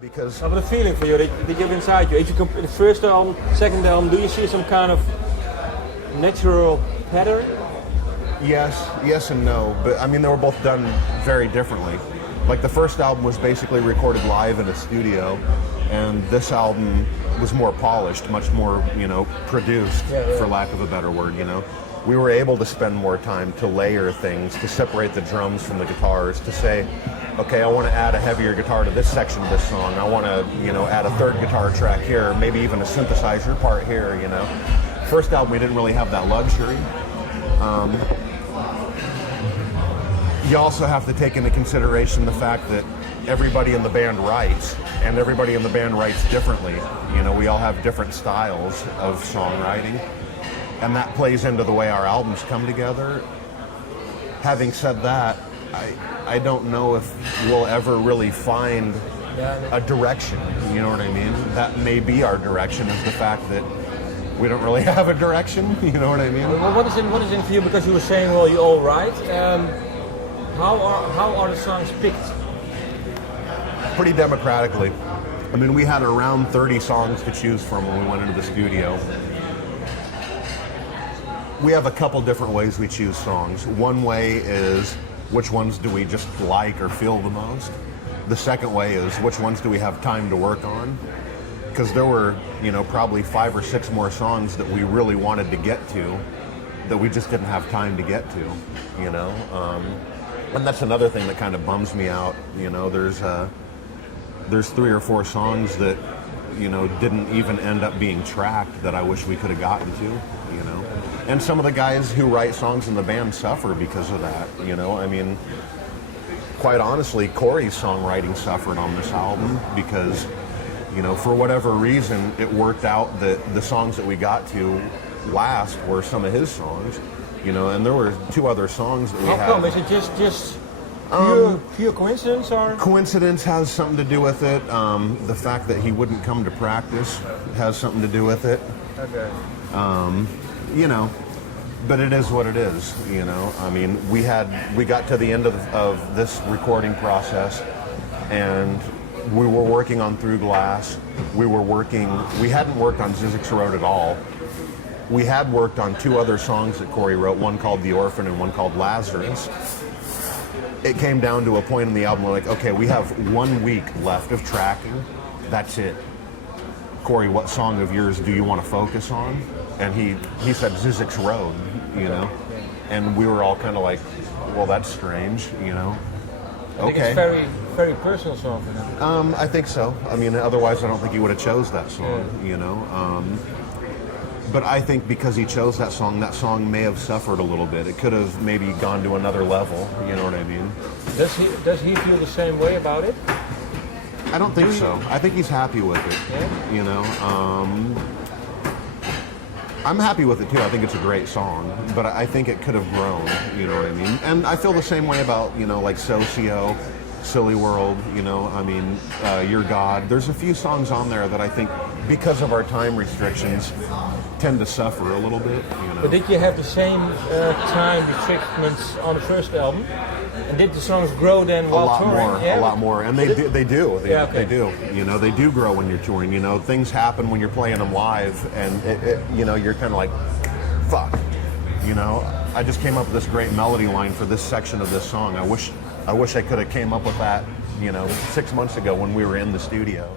Because I have a feeling for you that you have inside you. If you compare the first album, second album, do you see some kind of natural pattern? yes and no, but I mean they were both done very differently. Like the first album was basically recorded live in a studio, and this album was more polished, much more, produced, for lack of a better word, We were able to spend more time to layer things, to separate the drums from the guitars, to say, okay, I want to add a heavier guitar to this section of this song. I want to, add a third guitar track here, maybe even a synthesizer part here, First album, we didn't really have that luxury. You also have to take into consideration the fact that everybody in the band writes, and everybody in the band writes differently. We all have different styles of songwriting, and that plays into the way our albums come together. Having said that, I don't know if we'll ever really find a direction, you know what I mean? That may be our direction, is the fact that we don't really have a direction, you know what I mean? Well, what is in for you? Because you were saying, well, you all write. How are the songs picked? Pretty democratically. I mean, we had around 30 songs to choose from when we went into the studio. We have a couple different ways we choose songs. One way is which ones do we just like or feel the most. The second way is which ones do we have time to work on. Because there were, probably 5 or 6 more songs that we really wanted to get to that we just didn't have time to get to, And that's another thing that kind of bums me out. There's 3 or 4 songs that, didn't even end up being tracked that I wish we could have gotten to, And some of the guys who write songs in the band suffer because of that, I mean, quite honestly, Corey's songwriting suffered on this album because, for whatever reason, it worked out that the songs that we got to last were some of his songs, and there were 2 other songs that we had. How come? Is it just pure coincidence, or? Coincidence has something to do with it. The fact that he wouldn't come to practice has something to do with it. Okay. But it is what it is, I mean, we got to the end of this recording process, and we were working on Through Glass. We hadn't worked on Zizek's Road at all. We had worked on 2 other songs that Corey wrote, one called The Orphan and one called Lazarus. It came down to a point in the album where, okay, we have 1 week left of tracking. That's it. Corey, what song of yours do you want to focus on? And he said Zizek's Road, And we were all kind of like, well, that's strange, I think it's very, very personal song for him. I think so. I mean, otherwise I don't think he would have chose that song, But I think because he chose that song may have suffered a little bit. It could have maybe gone to another level, you know what I mean? Does he feel the same way about it? I don't think so. I think he's happy with it, I'm happy with it too. I think it's a great song, but I think it could have grown, you know what I mean? And I feel the same way about, like Socio, Silly World, Your God. There's a few songs on there that I think, because of our time restrictions, tend to suffer a little bit, But did you have the same time restrictions on the first album? And did the songs grow then while touring? A lot more. And they do. They do. They do grow when you're touring. Things happen when you're playing them live, and you're kind of like, fuck. I just came up with this great melody line for this section of this song. I wish I could have came up with that, 6 months ago when we were in the studio.